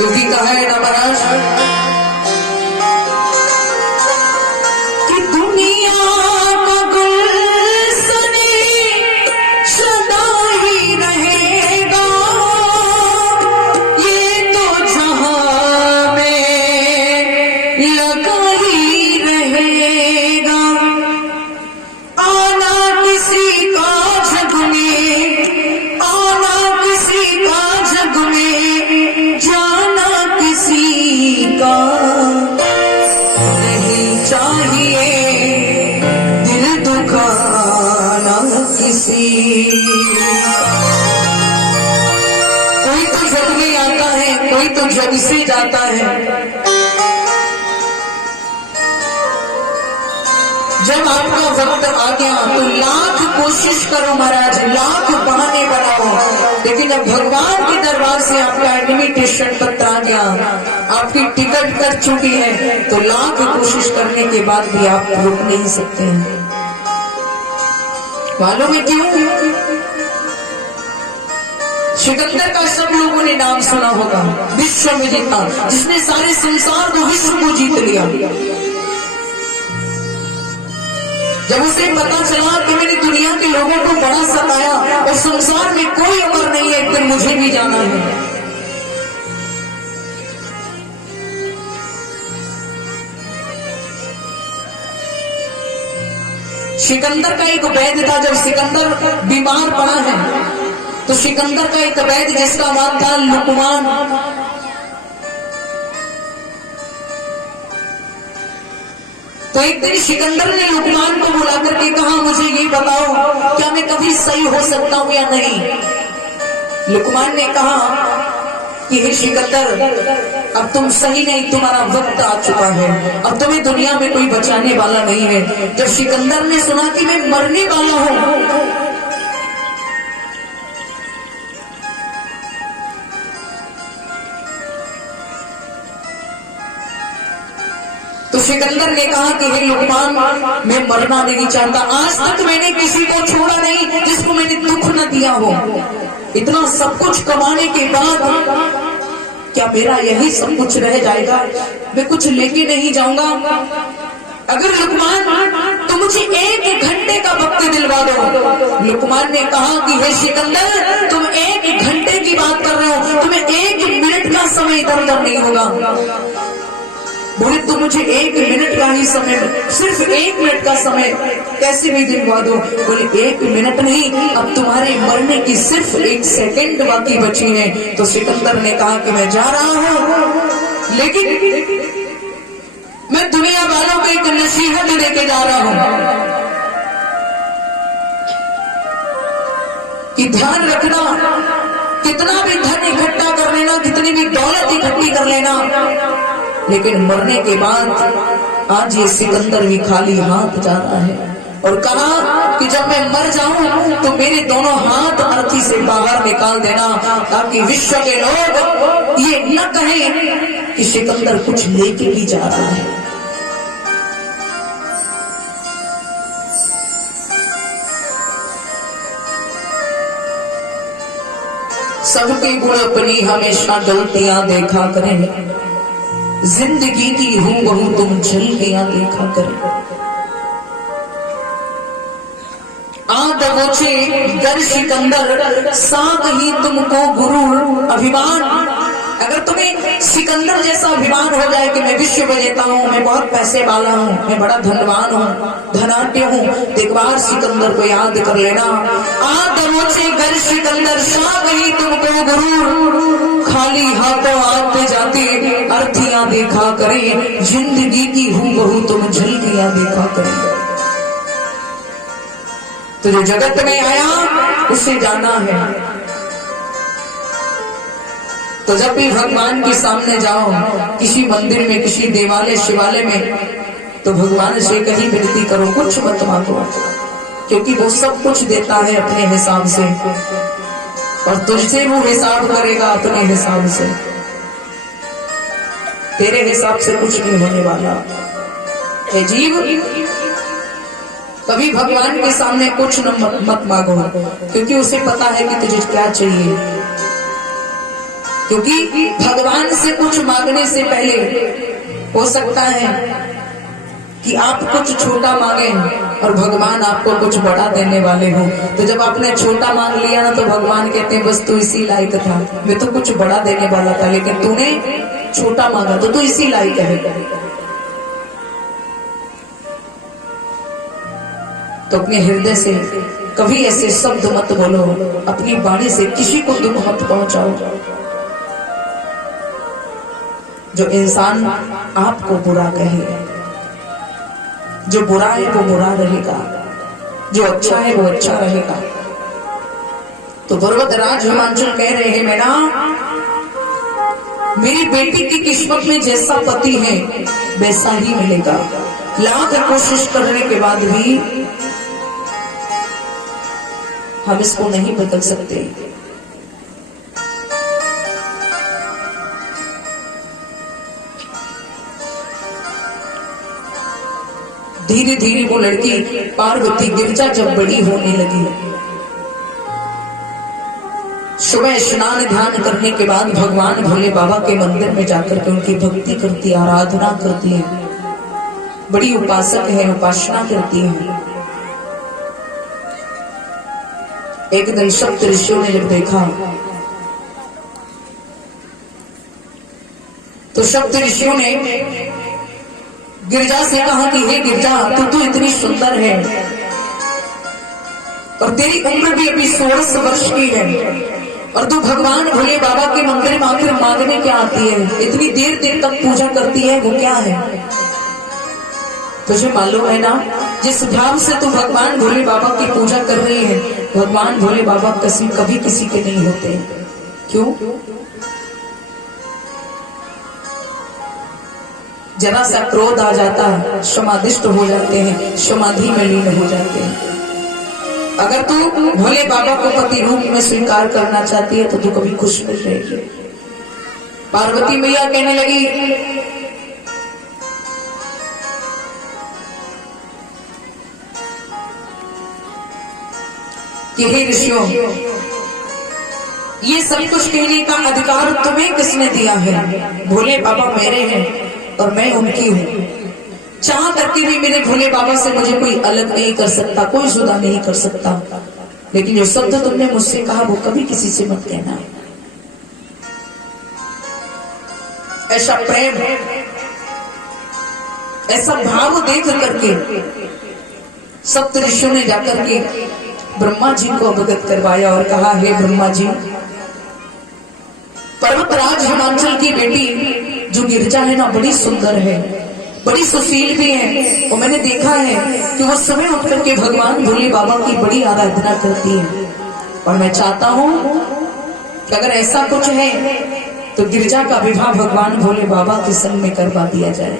क्योंकि कहा है ना महाराज कि दुनिया का गुलशन सदा ही रहेगा, ये तो जहां में लगा ही रहेगा। आना किसी का जग में, आना किसी का जग में, जाना किसी का नहीं चाहिए, दिल दुखाना किसी। कोई तो जग में आता है, कोई तो जग से जाता है। जब आपका वक्त आ गया तो लाख कोशिश करो महाराज, लाख बहाने बनाओ, लेकिन अब भगवान के दरबार से आपका इनविटेशन पत्र आ गया, आपकी टिकट कट चुकी है, तो लाख कोशिश करने के बाद भी आप रुक नहीं सकते हैं। मालूम है क्यों? सिकंदर का सब लोगों ने नाम सुना होगा, विश्व विजेता, जिसने सारे संसार को, विश्व को जीत लिया। जब उसे पता चला कि मैंने दुनिया के लोगों को बड़ा सताया और संसार में कोई अमर नहीं है, एक दिन मुझे भी जाना है। सिकंदर का एक वैद्य था, जब सिकंदर बीमार पड़ा है तो सिकंदर का एक वैद्य जिसका नाम था लुकमान, तो एक दिन सिकंदर ने लुकमान को बुला करके कहा, मुझे ये बताओ क्या मैं कभी सही हो सकता हूं या नहीं। लुकमान ने कहा कि हे सिकंदर, अब तुम सही नहीं, तुम्हारा वक्त आ चुका है, अब तुम्हें दुनिया में कोई बचाने वाला नहीं है। जब सिकंदर ने सुना कि मैं मरने वाला हूं, तो सिकंदर ने कहा कि हे लुकमान, मैं मरना नहीं चाहता। आज तक मैंने किसी को छोड़ा नहीं जिसको मैंने दुख न दिया हो। इतना सब कुछ कमाने के बाद क्या मेरा यही सब कुछ रह जाएगा? मैं कुछ लेके नहीं जाऊंगा। अगर लुकमान तो मुझे 1 घंटे का वक्त दिलवा दो। लुकमान ने कहा कि हे सिकंदर, तुम 1 घंटे की बात कर रहे हो, तुम्हें 1 मिनट का समय इधर उधर नहीं होगा। बोले तो मुझे 1 मिनट का ही समय, सिर्फ 1 मिनट का समय कैसे भी दिलवा दो। बोले 1 मिनट नहीं, अब तुम्हारे मरने की सिर्फ 1 सेकंड बाकी बची है। तो सिकंदर ने कहा कि मैं जा रहा हूं, लेकिन मैं दुनिया वालों को एक नसीहत देके जा रहा हूं कि ध्यान रखना, कितना भी धन इकट्ठा कर लेना, कितनी भी दौलत इकट्ठी कर लेना, लेकिन मरने के बाद आज ये सिकंदर भी खाली हाथ जा रहा है। और कहा कि जब मैं मर जाऊं तो मेरे दोनों हाथ अर्थी से बाहर निकाल देना, ताकि विश्व के लोग ये न कहें कि सिकंदर कुछ लेके भी जा रहा है। सबके गुण अपनी हमेशा गलतियां देखा करें, जिंदगी की हूबहू तुम झलकियां देखा करें। आदवोचे गर सिकंदर, साथ ही तुमको गुरु अभिमान। अगर तुम्हें सिकंदर जैसा अभिमान हो जाए कि मैं विश्व विजेता हूँ, मैं बहुत पैसे वाला हूँ, मैं बड़ा धनवान हूँ, धनाढ्य हूँ, एक बार सिकंदर को याद कर लेना। आदवोचे गर सिकंदर, साथ ही तुमको गुरु, खाली हाथों आते जाते अर्थियां देखा करें, जिंदगी की हूबहू तुम झलकियां देखा करें। तो जो जगत में आया उसे जाना है। तो जब भी भगवान के सामने जाओ, किसी मंदिर में, किसी देवालय शिवालय में, तो भगवान से कहीं विनती करो, कुछ मत मांगो, क्योंकि वो सब कुछ देता है अपने हिसाब से, और तुझसे वो हिसाब करेगा अपने हिसाब से। तेरे हिसाब से कुछ नहीं होने वाला है जीव। कभी भगवान के सामने कुछ मत मांगो, क्योंकि उसे पता है कि तुझे क्या चाहिए। क्योंकि भगवान से कुछ मांगने से पहले हो सकता है कि आप कुछ छोटा मांगे और भगवान आपको कुछ बड़ा देने वाले हो। तो जब आपने छोटा मांग लिया ना तो भगवान कहते हैं बस तू इसी लायक था, मैं तो कुछ बड़ा देने वाला था, लेकिन तूने छोटा मांगा तो तू इसी लायक है। तो अपने हृदय से कभी ऐसे शब्द मत बोलो, अपनी वाणी से किसी को दुख मत पहुंचाओ। जो इंसान आपको बुरा कहे, जो बुरा है वो बुरा रहेगा, जो अच्छा है वो अच्छा रहेगा। तो पर्वतराज हिमांचल कह रहे हैं मैना, मेरी बेटी की किस्मत में जैसा पति है वैसा ही मिलेगा। लाख कोशिश करने के बाद भी हम इसको नहीं बदल सकते। धीरे धीरे वो लड़की पार्वती गिरजा जब बड़ी होने लगी, सुबह स्नान ध्यान करने के बाद भगवान भोले बाबा के मंदिर में जाकर के उनकी भक्ति करती, आराधना करती है, बड़ी उपासक है, उपासना करती है। एक दिन सप्त ऋषियों ने जब देखा तो सप्त ऋषियों ने गिरजा से कहा कि हे गिरजा, तू इतनी सुंदर है और तेरी उम्र भी अभी 16 वर्ष की है और तू भगवान भोले बाबा के मंदिर में आखिर मांगने क्या आती है, इतनी देर तक पूजा करती है, वो क्या है? तुझे मालूम है ना, जिस भाव से तू भगवान भोले बाबा की पूजा कर रही है, भगवान भोले बाबा कभी किसी के नहीं होते। क्यों? जरा सा क्रोध आ जाता है, समाधिष्ट हो जाते हैं, समाधि में लीन हो जाते हैं। अगर तू भोले बाबा को पति रूप में स्वीकार करना चाहती है तो तू कभी खुश नहीं रहेगी। पार्वती मैया कहने लगी, कि हे ऋषियों, ये सब कुछ कहने का अधिकार तुम्हें किसने दिया है? भोले बाबा मेरे हैं और मैं उनकी हूँ। चाह करके भी मेरे भोले बाबा से मुझे कोई अलग नहीं कर सकता, कोई जुदा नहीं कर सकता। लेकिन जो शब्द तुमने मुझसे कहा वो कभी किसी से मत कहना। ऐसा प्रेम, ऐसा भाव देख करके सप्त ऋषियों ने जाकर के ब्रह्मा जी को अवगत करवाया और कहा, हे ब्रह्मा जी, पर्वतराज हिमांचल की बेटी जो गिरजा है ना, बड़ी सुंदर है, बड़ी सुशील भी है और मैंने देखा है कि वो समय उठ करके भगवान भोले बाबा की बड़ी आराधना करती है। और मैं चाहता हूं कि अगर ऐसा कुछ है तो गिरजा का विवाह भगवान भोले बाबा के संग में करवा दिया जाए।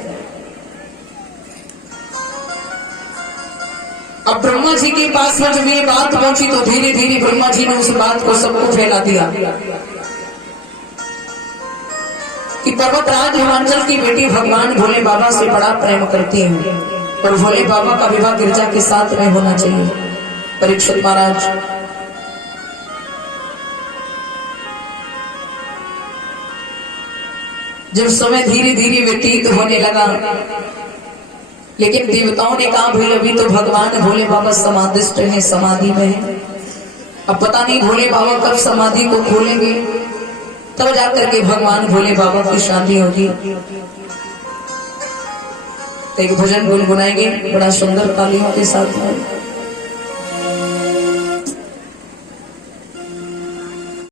अब ब्रह्मा जी के पास में जब ये बात पहुंची तो धीरे धीरे ब्रह्मा जी ने उस बात को सबको फैला दिया कि पर्वतराज हिमांचल की बेटी भगवान भोले बाबा से बड़ा प्रेम करती है और भोले बाबा का विवाह गिरजा के साथ में होना चाहिए। परीक्षित महाराज, जब समय धीरे धीरे व्यतीत होने लगा, लेकिन देवताओं ने कहा भाई अभी तो भगवान भोले बाबा समाधिष्ट हैं, समाधि में हैं, अब पता नहीं भोले बाबा कब समाधि को खोलेंगे, तब जाकर के भगवान भोले बाबा की शादी होगी। तो एक भजन गुनगुनाएंगे बड़ा सुंदर तालियों के साथ में।